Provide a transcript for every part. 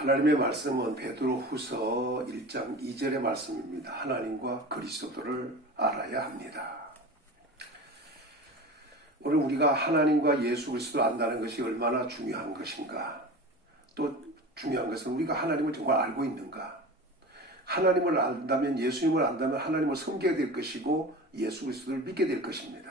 하나님의 말씀은 베드로후서 1장 2절의 말씀입니다. 하나님과 그리스도를 알아야 합니다. 오늘 우리가 하나님과 예수 그리스도를 안다는 것이 얼마나 중요한 것인가, 또 중요한 것은 우리가 하나님을 정말 알고 있는가. 하나님을 안다면, 예수님을 안다면 하나님을 섬기게 될 것이고 예수 그리스도를 믿게 될 것입니다.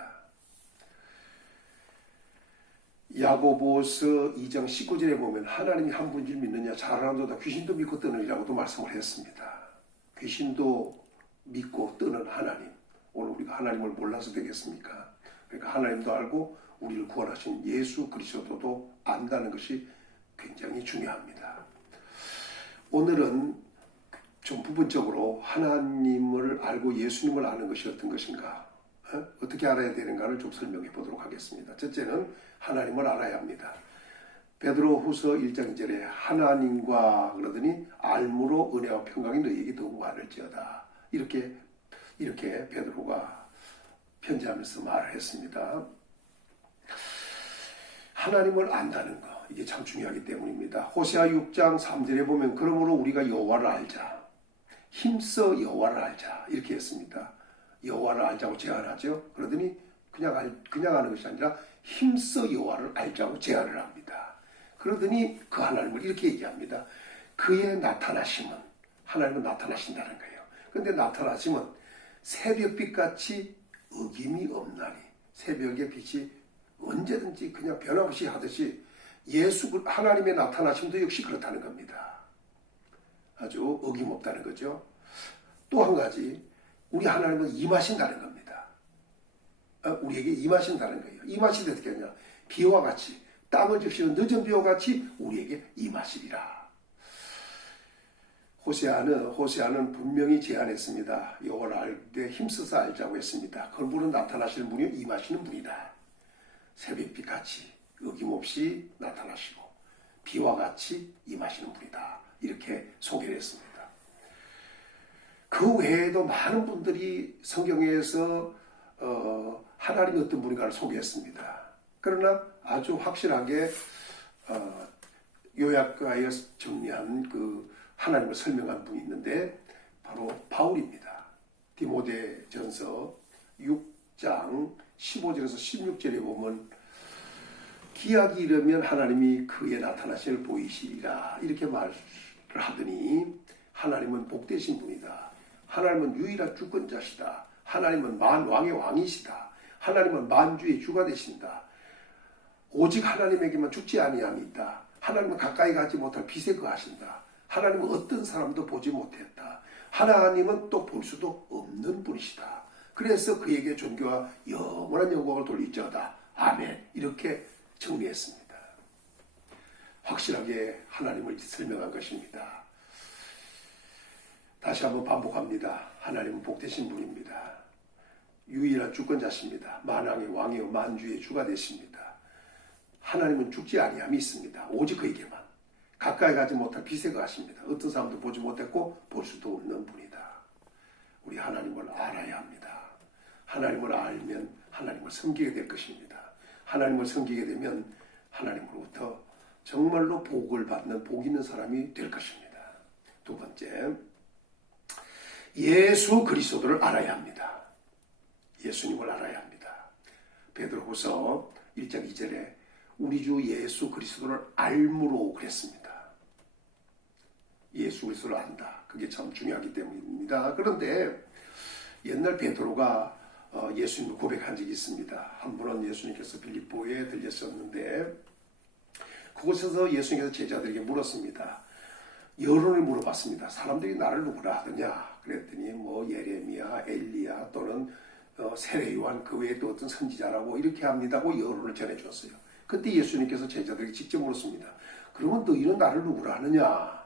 야고보서 2장 19절에 보면 하나님이 한 분인 줄 믿느냐, 잘하는도다 귀신도 믿고 뜨느니라고도 말씀을 했습니다. 귀신도 믿고 뜨는 하나님, 오늘 우리가 하나님을 몰라서 되겠습니까? 그러니까 하나님도 알고 우리를 구원하신 예수 그리스도도 안다는 것이 굉장히 중요합니다. 오늘은 좀 부분적으로 하나님을 알고 예수님을 아는 것이 어떤 것인가, 어떻게 알아야 되는가를 좀 설명해 보도록 하겠습니다. 첫째는 하나님을 알아야 합니다. 베드로후서 1장 2절에 하나님과 그러더니 알므로 은혜와 평강이 너희에게 더욱 많을지어다. 이렇게 베드로가 편지하면서 말을 했습니다. 하나님을 안다는 것, 이게 참 중요하기 때문입니다. 호세아 6장 3절에 보면 그러므로 우리가 여호와를 알자, 힘써 여호와를 알자, 이렇게 했습니다. 여호와를 알자고 제안하죠. 그러더니 그냥 아는 것이 아니라 힘써 여호와를 알자고 제안을 합니다. 그러더니 그 하나님을 이렇게 얘기합니다. 그의 나타나심은, 하나님은 나타나신다는 거예요. 그런데 나타나심은 새벽빛같이 어김이 없나니, 새벽의 빛이 언제든지 그냥 변함없이 하듯이 하나님의 나타나심도 역시 그렇다는 겁니다. 아주 어김없다는 거죠. 또 한 가지, 우리 하나님은 임하신다는 겁니다. 우리에게 임하신다는 거예요. 임하실 때 어떻게 하냐, 비와 같이, 땅을 적시는 늦은 비와 같이 우리에게 임하시리라. 호세아는 분명히 제안했습니다. 여호와를 알 때 힘써서 알자고 했습니다. 그분은 나타나시는 분이 임하시는 분이다. 새벽빛 같이 어김없이 나타나시고 비와 같이 임하시는 분이다. 이렇게 소개를 했습니다. 그 외에도 많은 분들이 성경에서 하나님이 어떤 분인가를 소개했습니다. 그러나 아주 확실하게 요약하여 정리한 그 하나님을 설명한 분이 있는데 바로 바울입니다. 디모데전서 6장 15절에서 16절에 보면 기약이 이르면 하나님이 그의 나타나심을 보이시리라, 이렇게 말을 하더니 하나님은 복되신 분이다. 하나님은 유일한 주권자시다. 하나님은 만왕의 왕이시다. 하나님은 만주의 주가 되신다. 오직 하나님에게만 죽지 아니함이 있다. 하나님은 가까이 가지 못할 빛에 거하신다. 하나님은 어떤 사람도 보지 못했다. 하나님은 또 볼 수도 없는 분이시다. 그래서 그에게 존귀와 영원한 영광을 돌릴지어다. 아멘. 이렇게 정리했습니다. 확실하게 하나님을 설명한 것입니다. 다시 한번 반복합니다. 하나님은 복되신 분입니다. 유일한 주권자십니다. 만왕의 왕이요 만주의 주가 되십니다. 하나님은 죽지 아니함이 있습니다. 오직 그에게만. 가까이 가지 못할 빛에 거하십니다. 어떤 사람도 보지 못했고 볼 수도 없는 분이다. 우리 하나님을 알아야 합니다. 하나님을 알면 하나님을 섬기게 될 것입니다. 하나님을 섬기게 되면 하나님으로부터 정말로 복을 받는 복 있는 사람이 될 것입니다. 두 번째, 예수 그리스도를 알아야 합니다. 예수님을 알아야 합니다. 베드로후서 1장 2절에 우리 주 예수 그리스도를 알므로 그랬습니다. 예수 그리스도를 안다. 그게 참 중요하기 때문입니다. 그런데 옛날 베드로가 예수님을 고백한 적이 있습니다. 한 번은 예수님께서 빌립보에 들렸었는데 그곳에서 예수님께서 제자들에게 물었습니다. 여론을 물어봤습니다. 사람들이 나를 누구라 하더냐? 그랬더니 뭐 예레미야, 엘리야 또는 세례요한 그 외에 또 어떤 선지자라고 이렇게 합니다고 여론을 전해줬어요. 그때 예수님께서 제자들에게 직접 물었습니다. 그러면 너희는 나를 누구라 하느냐?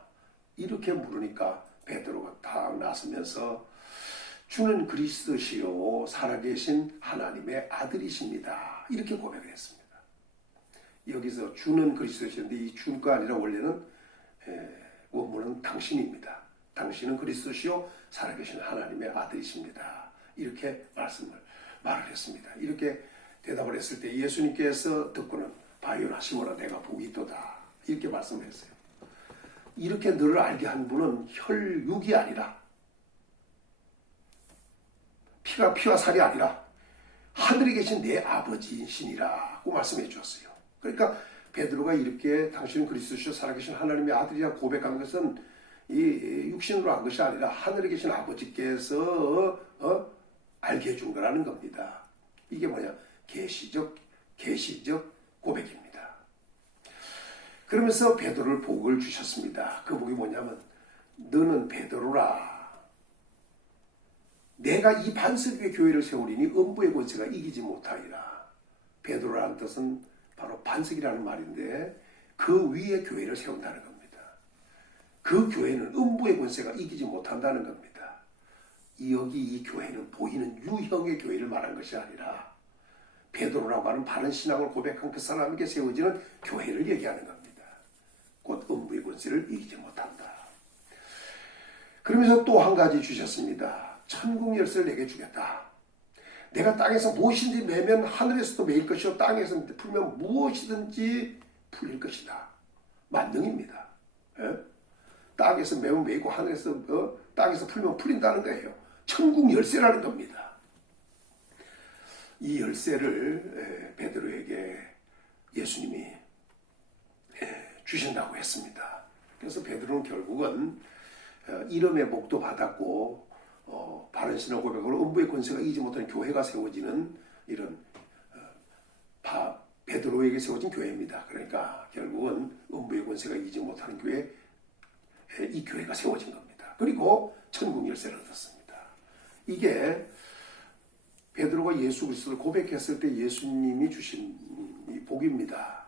이렇게 물으니까 베드로가 딱 나서면서 주는 그리스도시요 살아계신 하나님의 아들이십니다. 이렇게 고백을 했습니다. 여기서 주는 그리스도시인데 이 주가 아니라 원래는 원문은 당신입니다. 당신은 그리스도시요 살아계신 하나님의 아들이십니다. 이렇게 말을 했습니다. 이렇게 대답을 했을 때 예수님께서 듣고는 바요나 시모나 내가 복이 있도다. 이렇게 말씀을 했어요. 이렇게 너를 알게 한 분은 혈육이 아니라 피와 살이 아니라 하늘에 계신 내 아버지이시니라고 말씀해 주었어요. 그러니까 베드로가 이렇게 당신은 그리스도시요 살아계신 하나님의 아들이라 고백한 것은 이 육신으로 한 것이 아니라 하늘에 계신 아버지께서 알게 해준 거라는 겁니다. 이게 뭐냐? 계시적 고백입니다. 그러면서 베드로를 복을 주셨습니다. 그 복이 뭐냐면 너는 베드로라. 내가 이 반석 위에 교회를 세우리니 음부의 권세가 이기지 못하리라. 베드로라는 뜻은 바로 반석이라는 말인데 그 위에 교회를 세운다는 겁니다. 그 교회는 음부의 권세가 이기지 못한다는 겁니다. 여기 이 교회는 보이는 유형의 교회를 말한 것이 아니라 베드로라고 하는 바른 신앙을 고백한 그 사람에게 세워지는 교회를 얘기하는 겁니다. 곧 음부의 권세를 이기지 못한다. 그러면서 또 한 가지 주셨습니다. 천국 열쇠를 내게 주겠다. 내가 땅에서 무엇이든지 매면 하늘에서도 매일 것이요 땅에서 풀면 무엇이든지 풀릴 것이다. 만능입니다. 예? 땅에서 매면 매이고 하늘에서 땅에서 풀면 풀린다는 거예요. 천국 열쇠라는 겁니다. 이 열쇠를 베드로에게 예수님이 주신다고 했습니다. 그래서 베드로는 결국은 이름의 복도 받았고 바른 신앙 고백으로 음부의 권세가 이기지 못하는 교회가 세워지는 이런 베드로에게 세워진 교회입니다. 그러니까 결국은 음부의 권세가 이기지 못하는 교회, 이 교회가 세워진 겁니다. 그리고 천국 열쇠를 얻었습니다. 이게 베드로가 예수 그리스도를 고백했을 때 예수님이 주신 이 복입니다.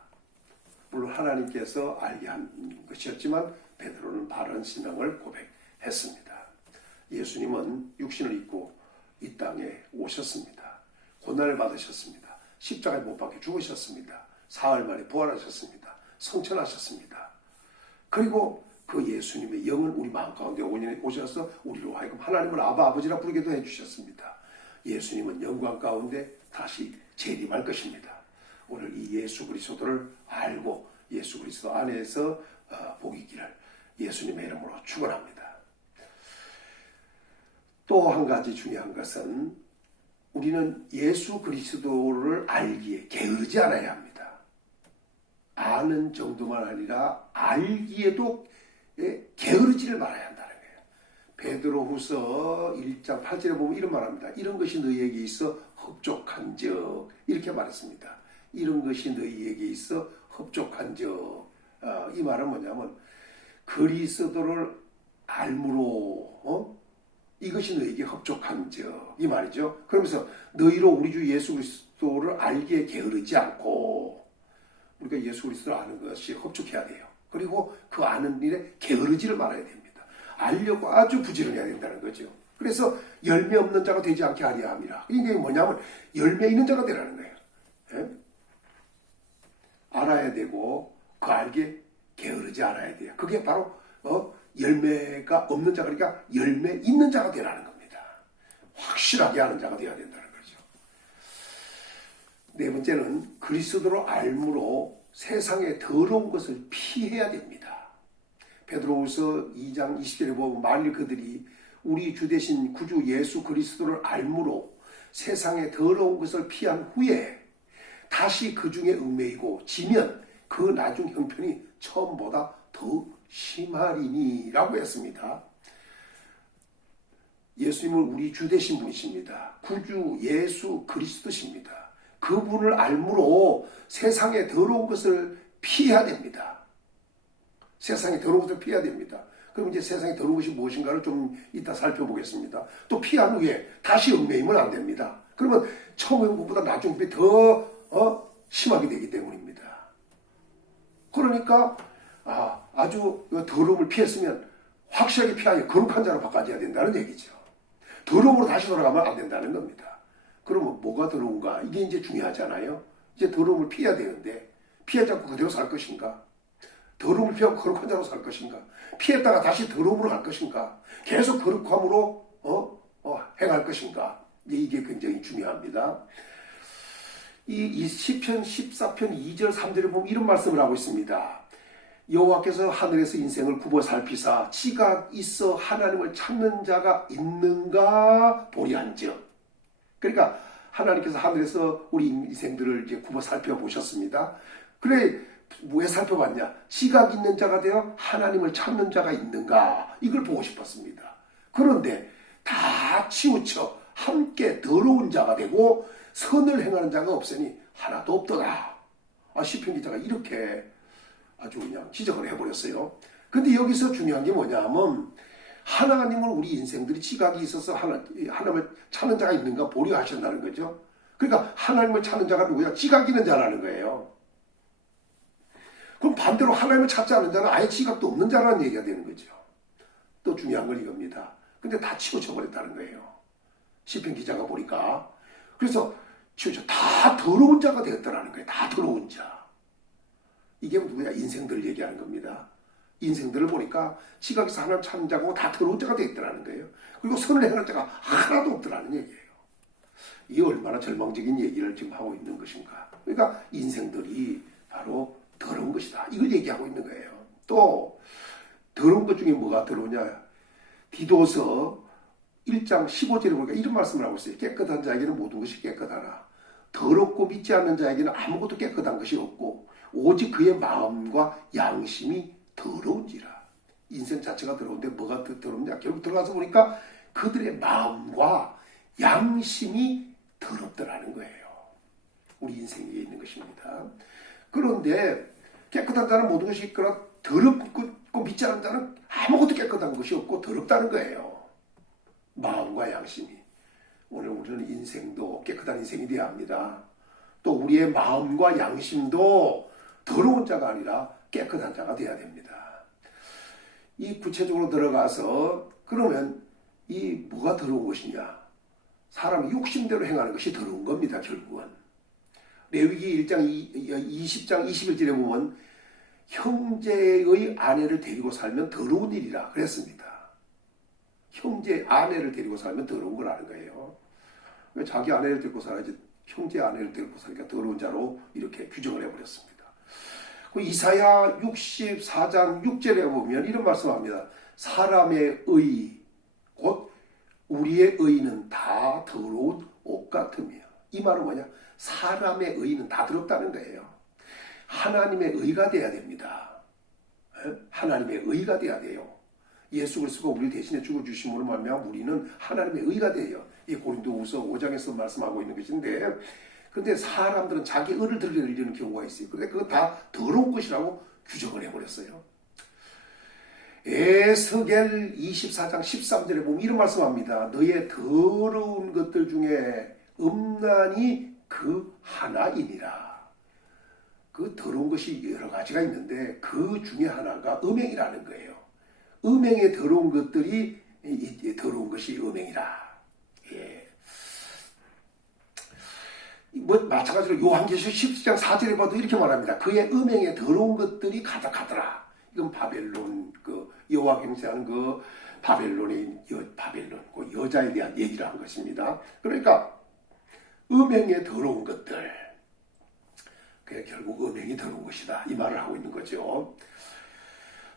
물론 하나님께서 알게 한 것이었지만 베드로는 바른 신앙을 고백했습니다. 예수님은 육신을 입고 이 땅에 오셨습니다. 고난을 받으셨습니다. 십자가에 못 박혀 죽으셨습니다. 사흘 만에 부활하셨습니다. 성천하셨습니다. 그리고 그 예수님의 영은 우리 마음 가운데 오셔서 우리로 하여금 하나님을 아버지라 부르게도 해주셨습니다. 예수님은 영광 가운데 다시 재림할 것입니다. 오늘 이 예수 그리스도를 알고 예수 그리스도 안에서 복이 있기를 예수님의 이름으로 축원합니다. 또 한 가지 중요한 것은 우리는 예수 그리스도를 알기에 게으르지 않아야 합니다. 아는 정도만 아니라 알기에도 게으르지를 말아야 한다는 거예요. 베드로후서 1장 8절에 보면 이런 말합니다. 이런 것이 너희에게 있어 흡족한즉 이렇게 말했습니다. 이런 것이 너희에게 있어 흡족한즉 이 말은 뭐냐면 그리스도를 알므로 이것이 너에게 흡족한즉 이 말이죠. 그러면서 너희로 우리 주 예수 그리스도를 알기에 게으르지 않고 우리가 예수 그리스도를 아는 것이 흡족해야 돼요. 그리고 그 아는 일에 게으르지를 말아야 됩니다. 알려고 아주 부지런해야 된다는 거죠. 그래서 열매 없는 자가 되지 않게 하려 함이라. 이게 뭐냐면 열매 있는 자가 되라는 거예요. 예? 알아야 되고 그 알기에 게으르지 않아야 돼요. 그게 바로 열매가 없는 자, 그러니까 열매 있는 자가 되라는 겁니다. 확실하게 아는 자가 되어야 된다는 거죠. 네 번째는 그리스도를 알므로 세상의 더러운 것을 피해야 됩니다. 베드로후서 2장 20절에 보면 만일 그들이 우리 주 되신 구주 예수 그리스도를 알므로 세상의 더러운 것을 피한 후에 다시 그 중에 얽매이고 지면 그 나중 형편이 처음보다 더 심하리니 라고 했습니다. 예수님은 우리 주 되신 분이십니다. 구주 예수 그리스도십니다. 그분을 알므로 세상의 더러운 것을 피해야 됩니다. 세상의 더러운 것을 피해야 됩니다. 그럼 이제 세상의 더러운 것이 무엇인가를 좀 이따 살펴보겠습니다. 또 피한 후에 다시 얽매이면 안 됩니다. 그러면 처음 형편보다 나중 형편이 더 심하게 되기 때문입니다. 그러니까 아주 더러움을 피했으면 확실하게 피하여 거룩한 자로 바꿔줘야 된다는 얘기죠. 더러움으로 다시 돌아가면 안 된다는 겁니다. 그러면 뭐가 더러운가? 이게 이제 중요하잖아요. 이제 더러움을 피해야 되는데 피하지 않고 그대로 살 것인가? 더러움을 피하고 거룩한 자로 살 것인가? 피했다가 다시 더러움으로 갈 것인가? 계속 거룩함으로 행할 것인가? 이게 굉장히 중요합니다. 이 시편 14편 2절 3절에 보면 이런 말씀을 하고 있습니다. 여호와께서 하늘에서 인생을 굽어 살피사 지각 있어 하나님을 찾는 자가 있는가 보리한즉. 그러니까 하나님께서 하늘에서 우리 인생들을 이제 굽어 살펴보셨습니다. 그래, 왜 살펴봤냐? 지각 있는 자가 되어 하나님을 찾는 자가 있는가? 이걸 보고 싶었습니다. 그런데 다 치우쳐 함께 더러운 자가 되고 선을 행하는 자가 없으니 하나도 없더라. 시편 기자가 이렇게 아주 그냥 지적을 해버렸어요. 근데 여기서 중요한 게 뭐냐면 하나님을 우리 인생들이 지각이 있어서 하나님을 찾는 자가 있는가 보려 하신다는 거죠. 그러니까 하나님을 찾는 자가 누구야? 지각 있는 자라는 거예요. 그럼 반대로 하나님을 찾지 않는 자는 아예 지각도 없는 자라는 얘기가 되는 거죠. 또 중요한 건 이겁니다. 근데 다 치우쳐 버렸다는 거예요. 시편 기자가 보니까. 그래서 치우쳐 다 더러운 자가 되었다라는 거예요. 다 더러운 자. 이게 누구야? 인생들을 얘기하는 겁니다. 인생들을 보니까 지각에서 하나님 찾는 자고 다 더러운 자가 되었다라는 거예요. 그리고 선을 행하는 자가 하나도 없더라는 얘기예요. 이게 얼마나 절망적인 얘기를 지금 하고 있는 것인가. 그러니까 인생들이 바로 더러운 것이다. 이걸 얘기하고 있는 거예요. 또 더러운 것 중에 뭐가 더러우냐. 디도서 1장 15절에 보니까 이런 말씀을 하고 있어요. 깨끗한 자에게는 모든 것이 깨끗하나 더럽고 믿지 않는 자에게는 아무것도 깨끗한 것이 없고 오직 그의 마음과 양심이 더러운지라. 인생 자체가 더러운데 뭐가 더럽냐. 결국 들어가서 보니까 그들의 마음과 양심이 더럽더라는 거예요. 우리 인생에 있는 것입니다. 그런데 깨끗한 자는 모든 것이 있거나 더럽고 믿지 않는 자는 아무것도 깨끗한 것이 없고 더럽다는 거예요. 마음과 양심이. 오늘 우리는 인생도 깨끗한 인생이 되어야 합니다. 또 우리의 마음과 양심도 더러운 자가 아니라 깨끗한 자가 되어야 됩니다. 이 구체적으로 들어가서 그러면 이 뭐가 더러운 것이냐. 사람이 욕심대로 행하는 것이 더러운 겁니다. 결국은. 레위기 1장 20장 21절에 보면 형제의 아내를 데리고 살면 더러운 일이라 그랬습니다. 형제 아내를 데리고 살면 더러운 거라는 거예요. 자기 아내를 데리고 살아야지 형제 아내를 데리고 사니까 더러운 자로 이렇게 규정을 해버렸습니다. 그 이사야 64장 6절에 보면 이런 말씀합니다. 사람의 의 곧 우리의 의는 다 더러운 옷 같으며. 이 말은 뭐냐? 사람의 의는 다 더럽다는 거예요. 하나님의 의가 돼야 됩니다. 하나님의 의가 돼야 돼요. 예수 그리스도가 우리를 대신해 죽어주심으로 말미암아 우리는 하나님의 의가 돼요. 이 고린도후서 5장에서 말씀하고 있는 것인데, 그런데 사람들은 자기 의를 드러내려는 경우가 있어요. 그런데 그거 다 더러운 것이라고 규정을 해버렸어요. 에스겔 24장 13절에 보면 이런 말씀합니다. 너의 더러운 것들 중에 음란이 그 하나이니라. 그 더러운 것이 여러 가지가 있는데 그 중에 하나가 음행이라는 거예요. 음행에 더러운 것들이 더러운 것이 음행이라. 예. 뭐 마찬가지로 요한계시록 17장 4절에 봐도 이렇게 말합니다. 그의 음행에 더러운 것들이 가득하더라. 이건 바벨론 그 여호와 경세하는 그 바벨론의 바벨론 그 여자에 대한 얘기를 한 것입니다. 그러니까 음행에 더러운 것들, 그게 결국 음행이 더러운 것이다. 이 말을 하고 있는 거죠.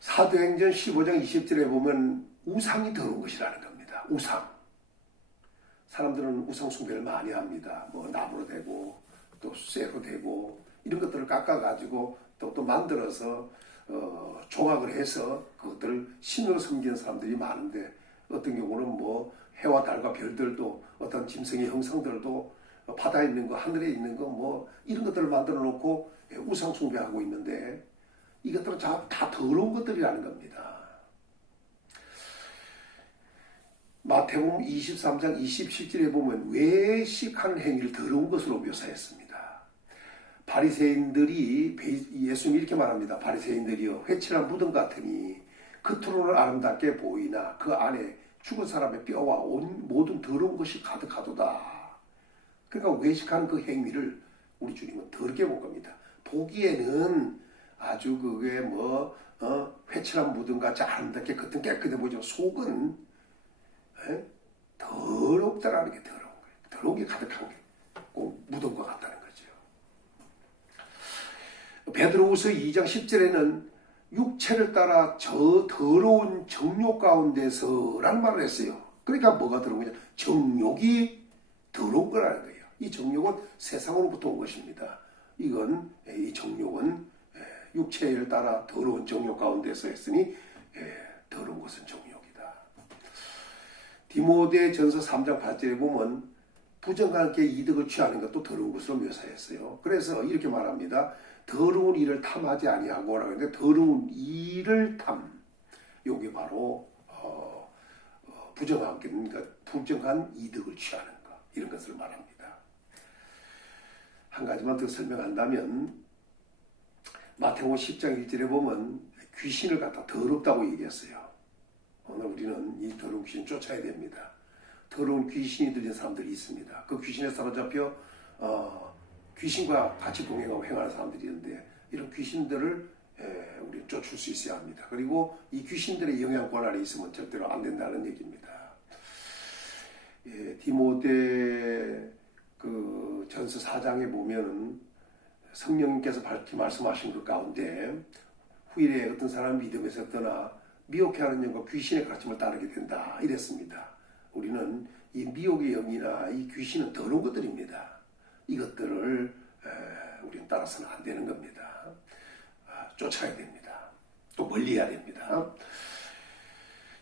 사도행전 15장 20절에 보면 우상이 더러운 것이라는 겁니다. 우상. 사람들은 우상 숭배를 많이 합니다. 뭐 나무로 되고 또 쇠로 되고 이런 것들을 깎아가지고 또 만들어서 조각을 해서 그것들을 신으로 섬기는 사람들이 많은데, 어떤 경우는 뭐 해와 달과 별들도 어떤 짐승의 형상들도 바다에 있는 거, 하늘에 있는 거, 뭐 이런 것들을 만들어 놓고 우상 숭배하고 있는데, 이것들은 다 더러운 것들이라는 겁니다. 마태복음 23장 27절에 보면 외식하는 행위를 더러운 것으로 묘사했습니다. 바리새인들이 예수님이 이렇게 말합니다. 바리새인들이여 회칠한 무덤 같으니 겉으로는 아름답게 보이나 그 안에 죽은 사람의 뼈와 온 모든 더러운 것이 가득하도다. 그러니까 외식하는 그 행위를 우리 주님은 더럽게 본 겁니다. 보기에는 아주 그게 회칠한 무덤같이 아름답게 겉은 깨끗해 보이지만 속은 더럽다라는 게 더러운 거예요. 더러운 게 가득한 게 꼭 무덤과 같다는 거죠. 베드로후서 2장 10절에는 육체를 따라 저 더러운 정욕 가운데서라는 말을 했어요. 그러니까 뭐가 더러운 거냐? 정욕이 더러운 거라는 거예요. 이 정욕은 세상으로부터 온 것입니다. 이 정욕은 육체를 따라 더러운 정욕 가운데서 했으니 더러운 것은 정욕이다. 디모데전서 3장 8절에 보면 부정하게 이득을 취하는 것도 더러운 것으로 묘사했어요. 그래서 이렇게 말합니다. 더러운 일을 탐하지 아니하고 라고 했는데 더러운 일을 탐. 이게 바로 부정한 이득을 취하는 것. 이런 것을 말합니다. 한 가지만 더 설명한다면 마태복음 10장 1절에 보면 귀신을 갖다 더럽다고 얘기했어요. 오늘 우리는 이 더러운 귀신 쫓아야 됩니다. 더러운 귀신이 들린 사람들이 있습니다. 그 귀신에 사로잡혀 귀신과 같이 동행하고 행하는 사람들이 있는데 이런 귀신들을 우리 쫓을 수 있어야 합니다. 그리고 이 귀신들의 영향권 아래 있으면 절대로 안 된다는 얘기입니다. 디모데 그 전서 4장에 보면은 성령님께서 밝히 말씀하신 그 가운데 후일에 어떤 사람이 믿음에서 떠나 미혹해하는 영과 귀신의 가르침을 따르게 된다 이랬습니다. 우리는 이 미혹의 영이나 이 귀신은 더러운 것들입니다. 이것들을 우리는 따라서는 안 되는 겁니다. 쫓아야 됩니다. 또 멀리해야 됩니다.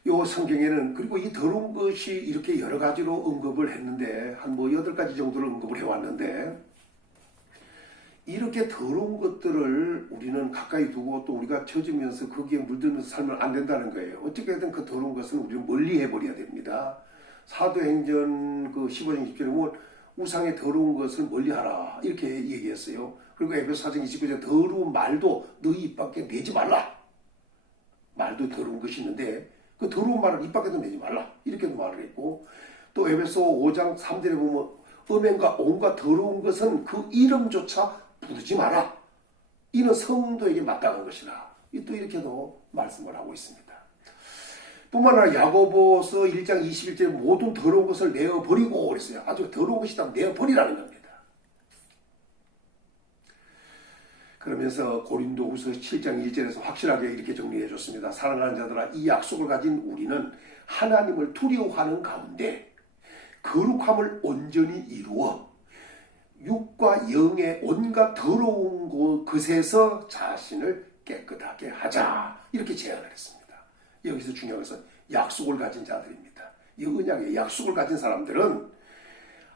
요 성경에는 그리고 이 더러운 것이 이렇게 여러 가지로 언급을 했는데 한 8가지 정도를 언급을 해왔는데 이렇게 더러운 것들을 우리는 가까이 두고 또 우리가 젖으면서 거기에 물들면서 살면 안 된다는 거예요. 어떻게든 그 더러운 것은 우리는 멀리 해버려야 됩니다. 사도행전 그 15장 20절에 보면 우상의 더러운 것을 멀리하라 이렇게 얘기했어요. 그리고 에베소 4장 29절에 더러운 말도 너희 입 밖에 내지 말라. 말도 더러운 것이 있는데 그 더러운 말을 입 밖에도 내지 말라 이렇게도 말을 했고 또 에베소 5장 3절에 보면 음행과 온갖 더러운 것은 그 이름조차 부르지 마라. 이는 성도에게 마땅한 것이라. 또 이렇게도 말씀을 하고 있습니다. 뿐만 아니라 야고보서 1장 21절에 모든 더러운 것을 내어버리고 그랬어요. 아주 더러운 것이다 내어버리라는 겁니다. 그러면서 고린도후서 7장 1절에서 확실하게 이렇게 정리해 줬습니다. 사랑하는 자들아 이 약속을 가진 우리는 하나님을 두려워하는 가운데 거룩함을 온전히 이루어 육과 영의 온갖 더러운 것에서 자신을 깨끗하게 하자 이렇게 제안을 했습니다. 여기서 중요한 것은 약속을 가진 자들입니다. 이 언약의 약속을 가진 사람들은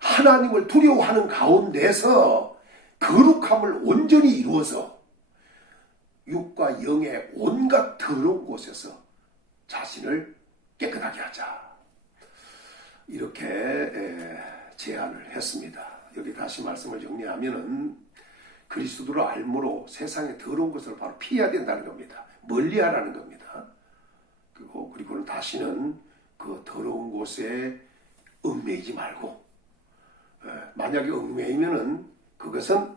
하나님을 두려워하는 가운데서 거룩함을 온전히 이루어서 육과 영의 온갖 더러운 곳에서 자신을 깨끗하게 하자 이렇게 제안을 했습니다. 여기 다시 말씀을 정리하면은 그리스도를 알므로 세상의 더러운 것을 바로 피해야 된다는 겁니다. 멀리하라는 겁니다. 그리고는 다시는 그 더러운 곳에 얽매이지 말고 만약에 얽매이면은 그것은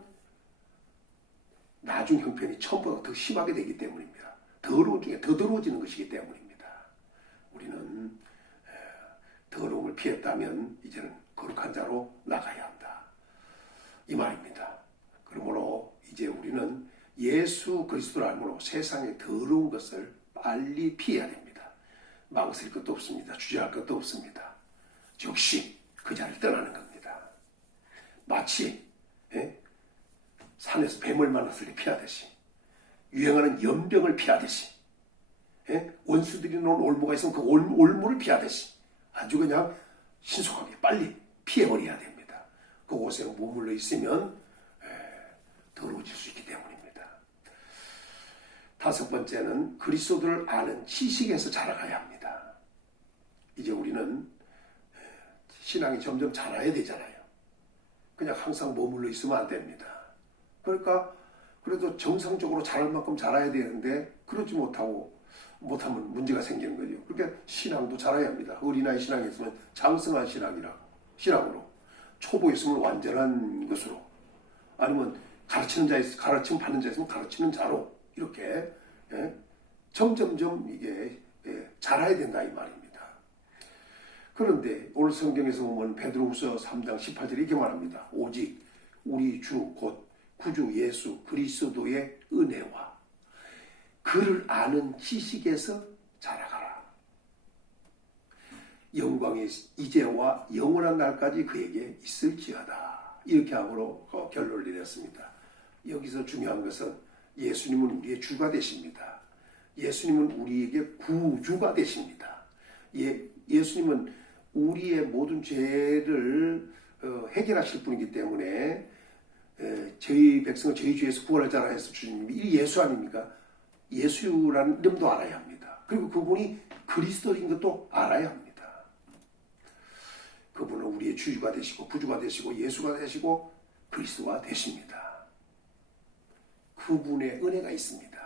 나중 형편이 처음보다 더 심하게 되기 때문입니다. 더러운 중에 더 더러워지는 것이기 때문입니다. 우리는 더러움을 피했다면 이제는 거룩한 자로 나가야 한다. 이 말입니다. 그러므로 이제 우리는 예수 그리스도를 알므로 세상의 더러운 것을 빨리 피해야 됩니다. 망설일 것도 없습니다. 주저할 것도 없습니다. 즉시 그 자리를 떠나는 겁니다. 마치 산에서 뱀을 만났을 때 피하듯이 유행하는 연병을 피하듯이 원수들이 놓은 올무가 있으면 그 올무를 피하듯이 아주 그냥 신속하게 빨리 피해버려야 됩니다. 그곳에 머물러 있으면 더러워질 수 있기 때문입니다. 5번째는 그리스도를 아는 지식에서 자라가야 합니다. 이제 우리는 신앙이 점점 자라야 되잖아요. 그냥 항상 머물러 있으면 안 됩니다. 그러니까 그래도 정상적으로 자랄 만큼 자라야 되는데 그러지 못하면 문제가 생기는 거죠. 그러니까 신앙도 자라야 합니다. 어린아이 신앙이 있으면 장성한 신앙으로 초보 있으면 완전한 것으로 아니면 가르치는 가르침 받는 자 있으면 가르치는 자로 이렇게 점점점 이게 자라야 된다 이 말입니다. 그런데 오늘 성경에서 보면 베드로후서 3장 18절에 이렇게 말합니다. 오직 우리 주 곧 구주 예수 그리스도의 은혜와 그를 아는 지식에서 자라가라. 영광의 이제와 영원한 날까지 그에게 있을지어다. 이렇게 함으로 결론을 내렸습니다. 여기서 중요한 것은 예수님은 우리의 주가 되십니다. 예수님은 우리에게 구주가 되십니다. 예수님은 우리의 모든 죄를 해결하실 분이기 때문에 저희 백성을 저희 죄에서 구원할 자라 해서 주님이 이 예수 아닙니까? 예수라는 이름도 알아야 합니다. 그리고 그분이 그리스도인 것도 알아야 합니다. 그분은 우리의 주주가 되시고 구주가 되시고 예수가 되시고 그리스도가 되십니다. 그분의 은혜가 있습니다.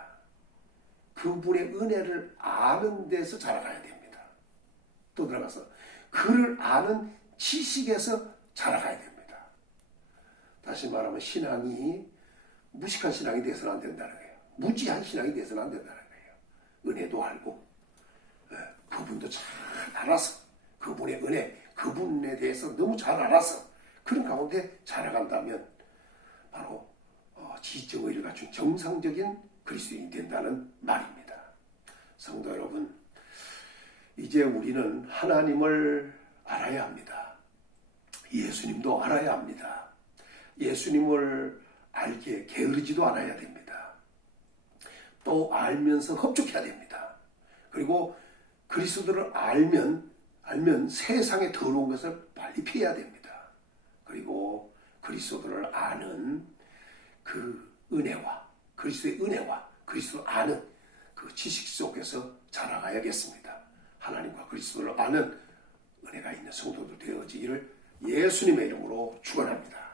그분의 은혜를 아는 데서 자라가야 됩니다. 또 들어가서 그를 아는 지식에서 자라가야 됩니다. 다시 말하면 신앙이 무식한 신앙이 되어서는 안 된다는 거예요. 무지한 신앙이 되어서는 안 된다는 거예요. 은혜도 알고 그분도 잘 알아서 그분의 은혜, 그분에 대해서 너무 잘 알아서 그런 가운데 자라간다면 바로 지적의를 갖춘 정상적인 그리스도인이 된다는 말입니다. 성도 여러분, 이제 우리는 하나님을 알아야 합니다. 예수님도 알아야 합니다. 예수님을 알게 게으르지도 않아야 됩니다. 또 알면서 흡족해야 됩니다. 그리고 그리스도를 알면 세상의 더러운 것을 빨리 피해야 됩니다. 그리고 그리스도를 아는 그 은혜와 그리스도의 은혜와 그리스도를 아는 그 지식 속에서 자라가야겠습니다. 하나님과 그리스도를 아는 은혜가 있는 성도들 되어지기를 예수님의 이름으로 축원합니다.